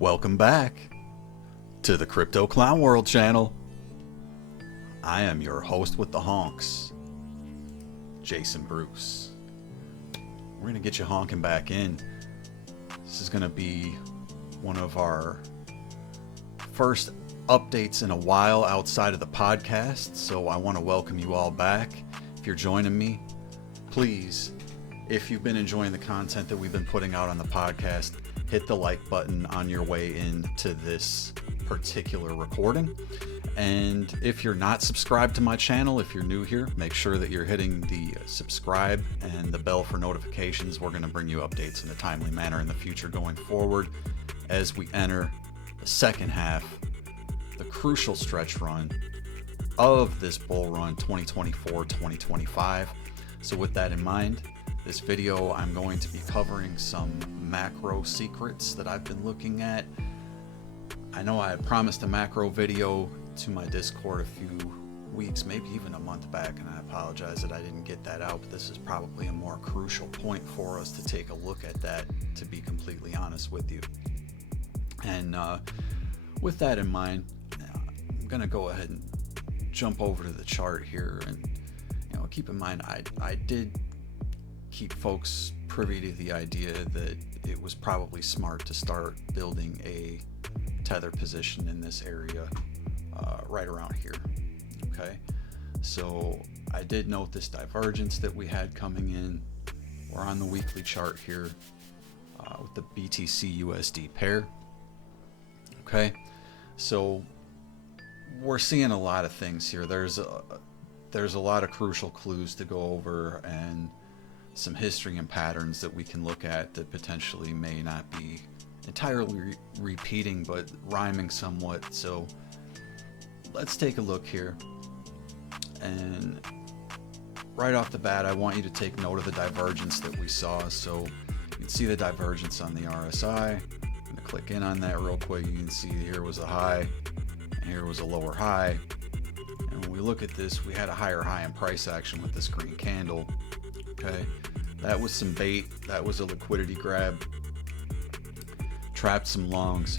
Welcome back to the Crypto Clown World channel. I am your host with the honks, Jason Bruce. We're going to get you honking back in. This is going to be one of our first updates in a while outside of the podcast, so I want to welcome you all back. If you're joining me, please, if you've been enjoying the content that we've been putting out on the podcast, hit the like button on your way into this particular recording. And if you're not subscribed to my channel, if you're new here, make sure that you're hitting the subscribe and the bell for notifications. We're going to bring you updates in a timely manner in the future going forward as we enter the second half, the crucial stretch run of this bull run 2024-2025. So with that in mind, this video I'm going to be covering some macro secrets that I've been looking at. I know I had promised a macro video to my Discord a few weeks, maybe even a month back, and I apologize that I didn't get that out, but this is probably a more crucial point for us to take a look at that, to be completely honest with you. And with that in mind, I'm going to go ahead and jump over to the chart here, and keep in mind I did keep folks privy to the idea that it was probably smart to start building a tether position in this area right around here. Okay, so I did note this divergence that we had coming in. We're on the weekly chart here with the BTC USD pair. Okay, so we're seeing a lot of things here. There's a lot of crucial clues to go over, and some history and patterns that we can look at that potentially may not be entirely repeating, but rhyming somewhat. So let's take a look here. And right off the bat, I want you to take note of the divergence that we saw. So you can see the divergence on the RSI. I'm going to click in on that real quick. You can see here was a high, and here was a lower high. And when we look at this, we had a higher high in price action with this green candle. Okay, that was some bait. That was a liquidity grab. Trapped some longs.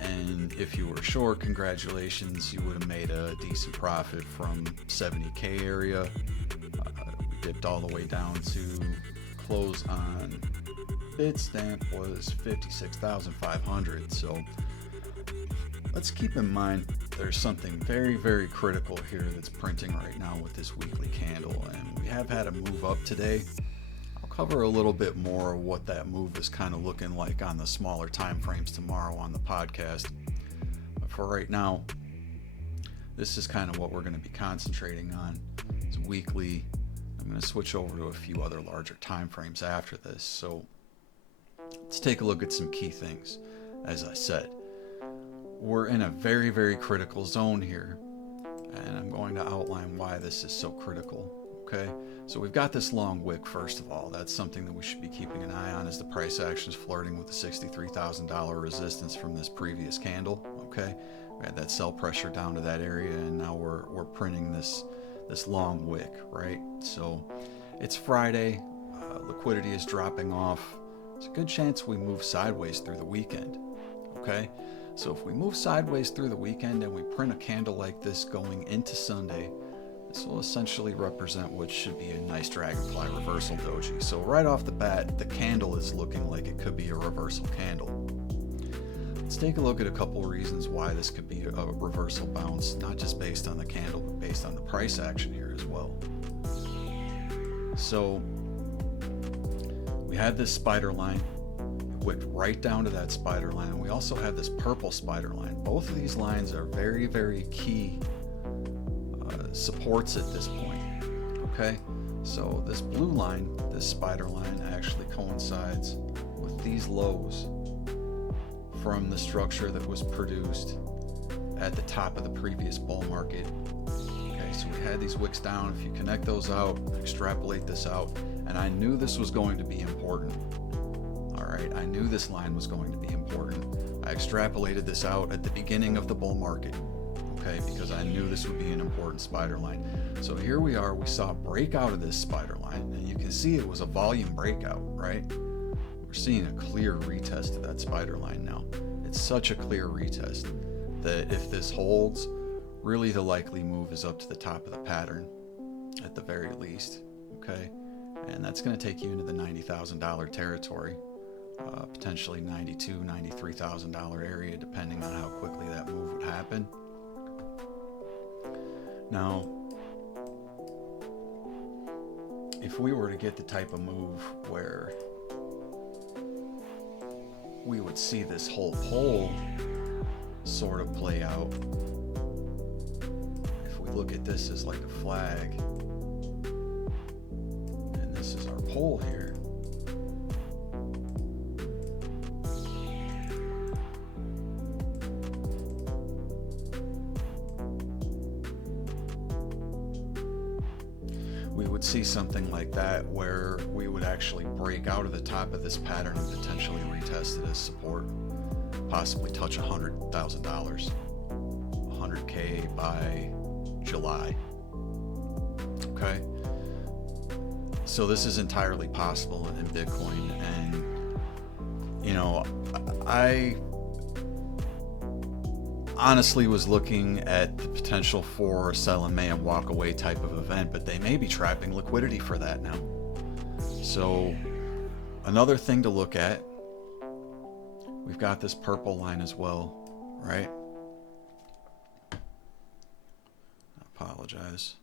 And if you were short, congratulations, you would have made a decent profit from 70K area. We dipped all the way down to close on Bitstamp was 56,500. So let's keep in mind there's something very, very critical here that's printing right now with this weekly candle, and we have had a move up today. I'll cover a little bit more of what that move is kind of looking like on the smaller time frames tomorrow on the podcast. But for right now, this is kind of what we're going to be concentrating on. It's weekly. I'm going to switch over to a few other larger time frames after this. So let's take a look at some key things. As I said, we're in a very, very critical zone here, and I'm going to outline why this is so critical. Okay, so we've got this long wick. First of all, that's something that we should be keeping an eye on as the price action is flirting with the $63,000 resistance from this previous candle. Okay, we had that sell pressure down to that area, and now we're printing this long wick, right? So it's Friday, liquidity is dropping off. There's a good chance we move sideways through the weekend. Okay, so if we move sideways through the weekend and we print a candle like this going into Sunday, this will essentially represent what should be a nice dragonfly reversal doji. So right off the bat, the candle is looking like it could be a reversal candle. Let's take a look at a couple of reasons why this could be a reversal bounce, not just based on the candle, but based on the price action here as well. So we had this spider line. Wicked right down to that spider line. We also have this purple spider line. Both of these lines are very, very key supports at this point. Okay, so this blue line, this spider line, actually coincides with these lows from the structure that was produced at the top of the previous bull market. Okay, so we had these wicks down. If you connect those out, extrapolate this out, and I knew this was going to be important. Alright, I knew this line was going to be important. I extrapolated this out at the beginning of the bull market, okay, because I knew this would be an important spider line. So here we are, we saw a breakout of this spider line, and you can see it was a volume breakout, right? We're seeing a clear retest of that spider line now. It's such a clear retest that if this holds, really the likely move is up to the top of the pattern at the very least. Okay, and that's going to take you into the $90,000 territory, potentially $92,000, $93,000 area, depending on how quickly that move would happen. Now, if we were to get the type of move where we would see this whole pole sort of play out, if we look at this as like a flag, and this is our pole here, we would see something like that where we would actually break out of the top of this pattern and potentially retest it as support, possibly touch $100,000, 100K by July. Okay, so this is entirely possible in Bitcoin, and you know, I honestly was looking at the potential for a sell in May and walk away type of event, but they may be trapping liquidity for that now. So another thing to look at, we've got this purple line as well, right? I apologize,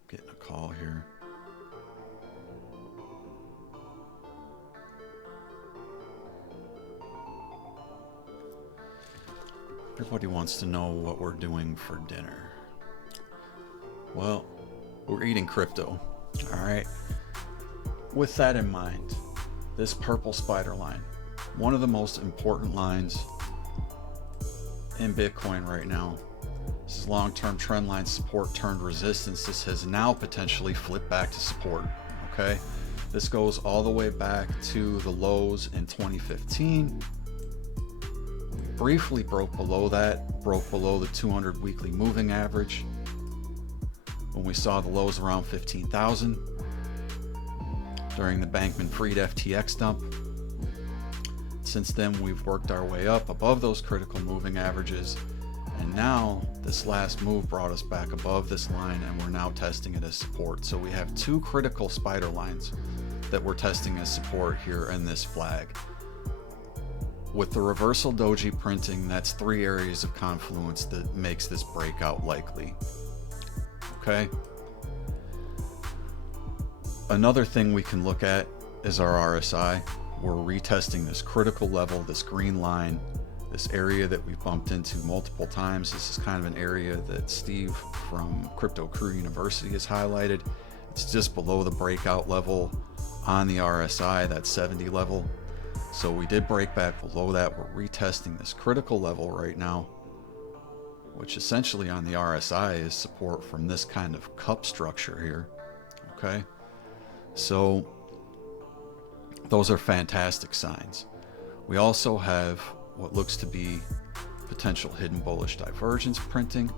I'm getting a call here. Everybody wants to know what we're doing for dinner. Well, we're eating crypto, all right? With that in mind, this purple spider line, one of the most important lines in Bitcoin right now. This is long-term trend line support turned resistance. This has now potentially flipped back to support, okay? This goes all the way back to the lows in 2015. Briefly broke below that, broke below the 200 weekly moving average when we saw the lows around 15,000 during the Bankman-Fried FTX dump. Since then, we've worked our way up above those critical moving averages, and now this last move brought us back above this line, and we're now testing it as support. So we have two critical spider lines that we're testing as support here in this flag. With the reversal doji printing, that's three areas of confluence that makes this breakout likely. Okay. Another thing we can look at is our RSI. We're retesting this critical level, this green line, this area that we've bumped into multiple times. This is kind of an area that Steve from Crypto Crew University has highlighted. It's just below the breakout level on the RSI, that 70 level. So we did break back below that. We're retesting this critical level right now, which essentially on the RSI is support from this kind of cup structure here. Okay, so those are fantastic signs. We also have what looks to be potential hidden bullish divergence printing.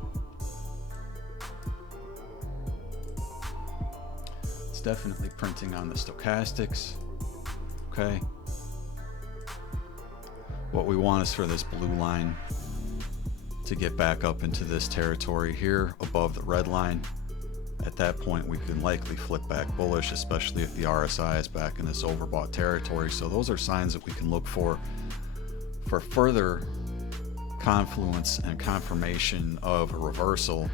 It's definitely printing on the stochastics. Okay. What we want is for this blue line to get back up into this territory here above the red line. At that point, we can likely flip back bullish, especially if the RSI is back in this overbought territory. So those are signs that we can look for further confluence and confirmation of a reversal,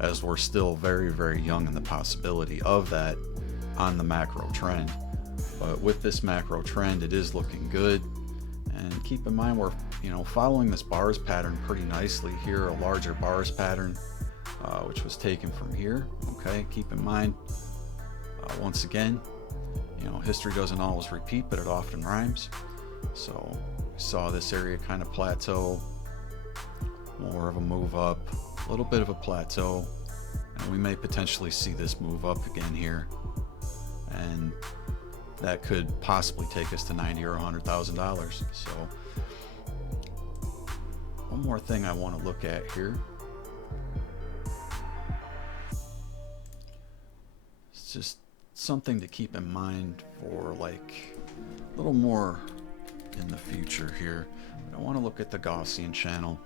as we're still very, very young in the possibility of that on the macro trend. But with this macro trend, it is looking good. And keep in mind, we're following this bars pattern pretty nicely here, a larger bars pattern, which was taken from here. Okay, keep in mind, once again, history doesn't always repeat, but it often rhymes. So we saw this area kind of plateau, more of a move up, a little bit of a plateau, and we may potentially see this move up again here, and that could possibly take us to $90,000 or $100,000. So one more thing I want to look at here. It's just something to keep in mind for like a little more in the future here. I want to look at the Gaussian channel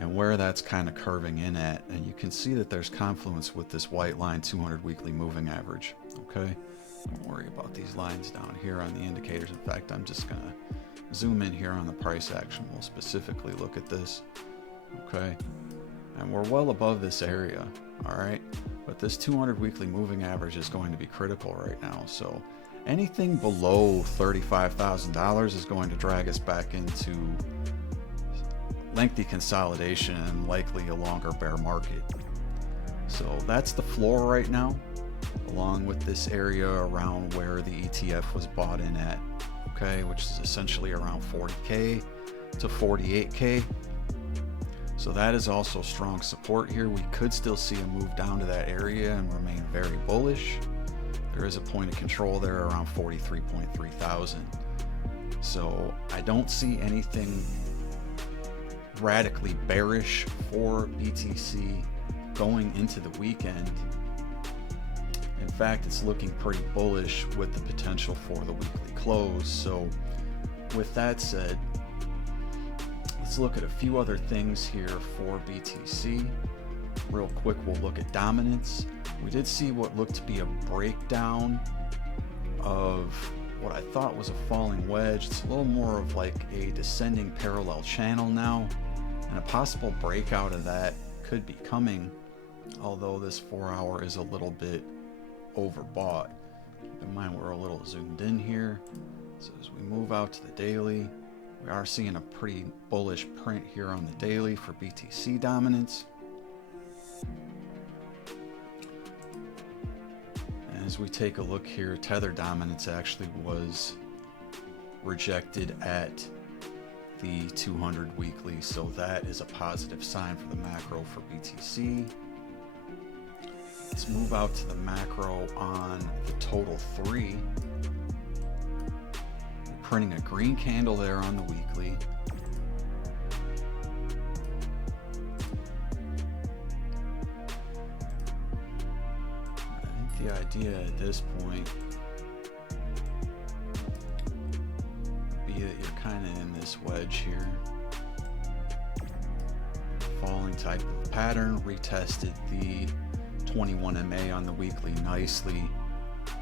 and where that's kind of curving in at, and you can see that there's confluence with this white line 200 weekly moving average. Okay, don't worry about these lines down here on the indicators. In fact, I'm just gonna zoom in here on the price action. We'll specifically look at this. Okay, and we're well above this area. All right, but this 200 weekly moving average is going to be critical right now. So anything below $35,000 is going to drag us back into lengthy consolidation and likely a longer bear market. So that's the floor right now, along with this area around where the ETF was bought in at, okay, which is essentially around 40K to 48K. So that is also strong support here. We could still see a move down to that area and remain very bullish. There is a point of control there around 43.3 thousand. So I don't see anything radically bearish for BTC going into the weekend. In fact, it's looking pretty bullish with the potential for the weekly close. So with that said, let's look at a few other things here for BTC. Real quick, we'll look at dominance. We did see what looked to be a breakdown of what I thought was a falling wedge. It's a little more of like a descending parallel channel now, and a possible breakout of that could be coming, although this 4 hour is a little bit overbought. Keep in mind we're a little zoomed in here. So as we move out to the daily, we are seeing a pretty bullish print here on the daily for BTC dominance. As we take a look here, Tether dominance actually was rejected at the 200 weekly, so that is a positive sign for the macro for BTC. Let's move out to the macro on the total 3. We're printing a green candle there on the weekly. The idea at this point would be that you're kind of in this wedge here, falling type of pattern. Retested the 21 MA on the weekly nicely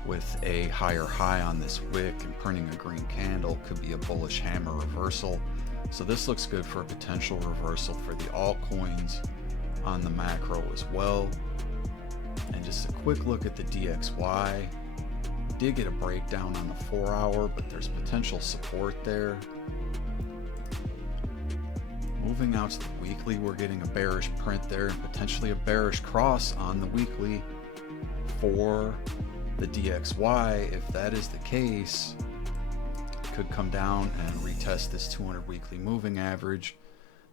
with a higher high on this wick, and printing a green candle could be a bullish hammer reversal. So this looks good for a potential reversal for the altcoins on the macro as well. And just a quick look at the DXY. We did get a breakdown on the 4 hour, but there's potential support there. Moving out to the weekly, we're getting a bearish print there and potentially a bearish cross on the weekly for the DXY. If that is the case, it could come down and retest this 200 weekly moving average.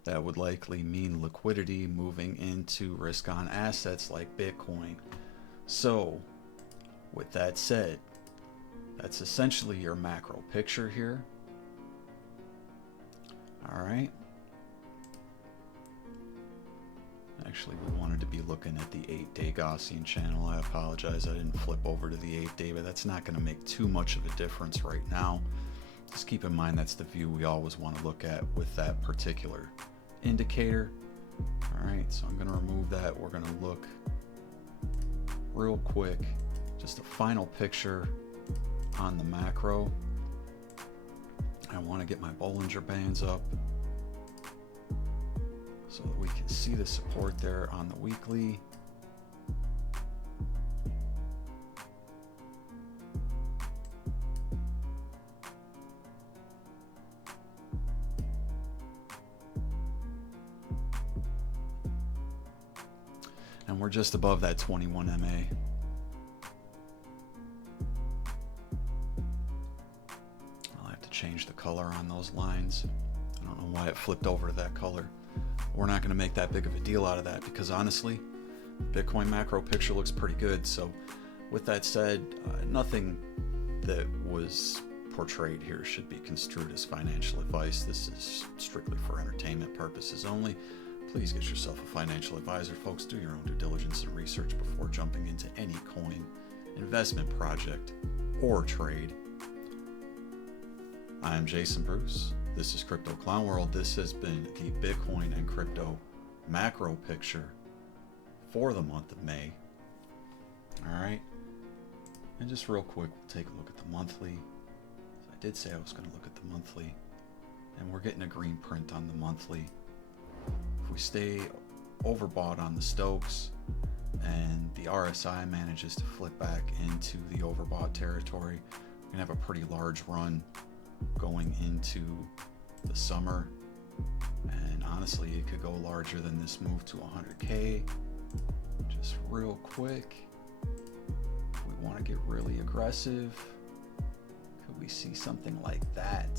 That would likely mean liquidity moving into risk on assets like Bitcoin. So with that said, that's essentially your macro picture here. All right. Actually, we wanted to be looking at the 8-day Gaussian channel. I apologize, I didn't flip over to the 8-day, but that's not going to make too much of a difference right now. Just keep in mind that's the view we always want to look at with that particular indicator. All right, so I'm going to remove that. We're going to look real quick, just a final picture on the macro. I want to get my Bollinger Bands up so that we can see the support there on the weekly. And we're just above that 21 MA. I'll have to change the color on those lines. I don't know why it flipped over to that color. We're not going to make that big of a deal out of that because honestly, Bitcoin macro picture looks pretty good. So with that said, nothing that was portrayed here should be construed as financial advice. This is strictly for entertainment purposes only. Please get yourself a financial advisor, folks. Do your own due diligence and research before jumping into any coin, investment project, or trade. I am Jason Bruce. This is Crypto Clown World. This has been the Bitcoin and crypto macro picture for the month of May. All right. And just real quick, we'll take a look at the monthly. I did say I was going to look at the monthly, and we're getting a green print on the monthly. If we stay overbought on the Stokes and the RSI manages to flip back into the overbought territory, we're going to have a pretty large run going into the summer. And honestly, it could go larger than this move to 100K. Just real quick, if we want to get really aggressive, could we see something like that?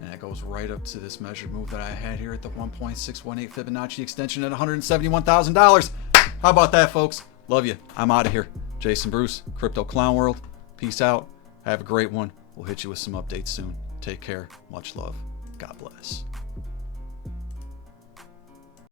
And that goes right up to this measured move that I had here at the 1.618 Fibonacci extension at $171,000. How about that, folks? Love you. I'm out of here. Jason Bruce, Crypto Clown World. Peace out. Have a great one. We'll hit you with some updates soon. Take care. Much love. God bless.